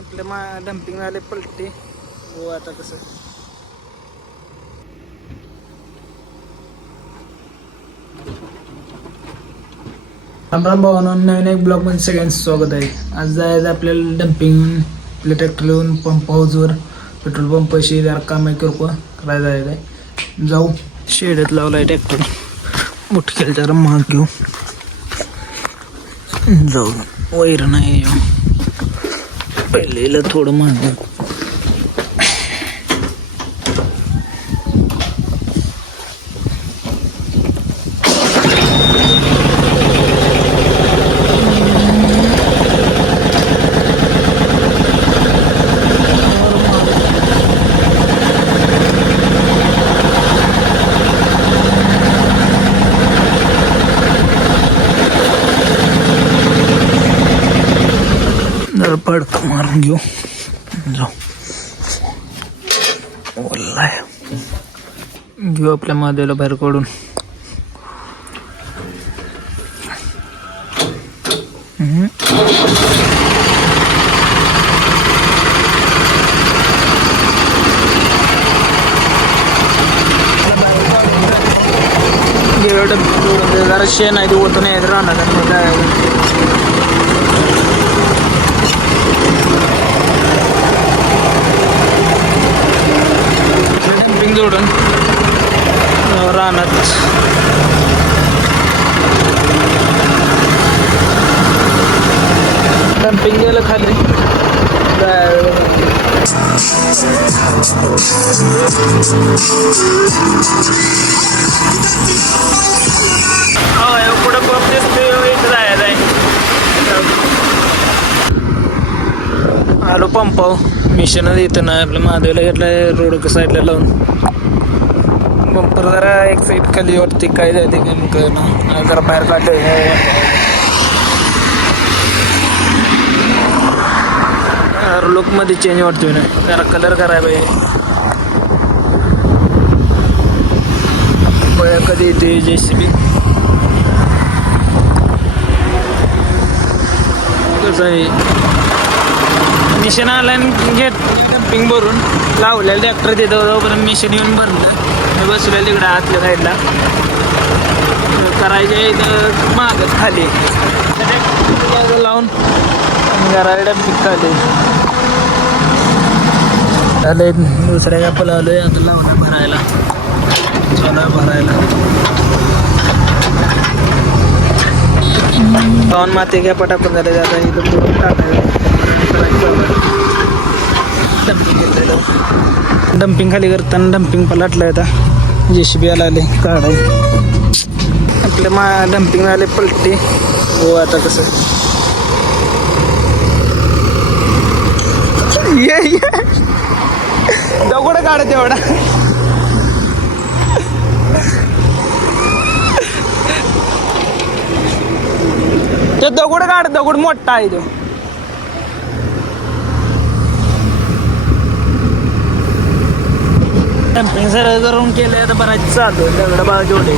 आपल्या डम्पिंग आले पलटे हो आता कसं रामराम भावांनो, नवीन एक ब्लॉग मध्ये सगळ्यांचं स्वागत आहे. आज जायचं आपल्याला डम्पिंग आपल्या ट्रॅक्टर येऊन पंप हाऊसवर पेट्रोल पंप पैसे जरा काम आहे किरकोळ करायला जायचं आहे. जाऊ शेडत लावलाय ट्रॅक्टर मुठकेल जरा महाग घेऊ जाऊ वैर नाही पहिलेला थोडं महाग पडका मारून घेऊ जाऊ वल्लाय घेऊ आपल्या मादेला बाहेर काढून जरा शेण आहे ते होत नाही राहणार जोडून रानात डम्पिंग गेलं खाली पुढं पंप दिसतोय जायचं आहे. आलो पंपाव मिशन येतं ना आपल्या महादेवला घेतलं रोड साईडला लावून बंपर जरा एक साईड खाली वरती काय जाते ना जरा बाहेर काढलं लुक मध्ये चेंज वाटतोय ना जरा कलर करायला पाहिजे कधी येते JCB कसं आहे मिशन आला घेत डम्पिंग भरून लावलेलं ट्रॅक्टर देतो जोपर्यंत मिशन येऊन भरलं बसलेलं तिकडे आतल्या साईडला करायचे इथं मागच खाली लावून जरा डम्पिंग खाली आले दुसऱ्या कापाला आलोय आता लावलं भरायला चला भरायला पाऊन माते घ्या पटापट झाले जाता इथं पुढून टाकायला डम्पिंग खाली करताना डम्पिंग पलटलं आता JCB आला आले काढाय आपल्या डम्पिंग आले पलटे हो आता कसं ये दगड काढ तेवढा तो दगड काढ दगड मोठा आहे तो डम्पिंग सर करून केलं तर बराच चालू दगड बाजू जेवढे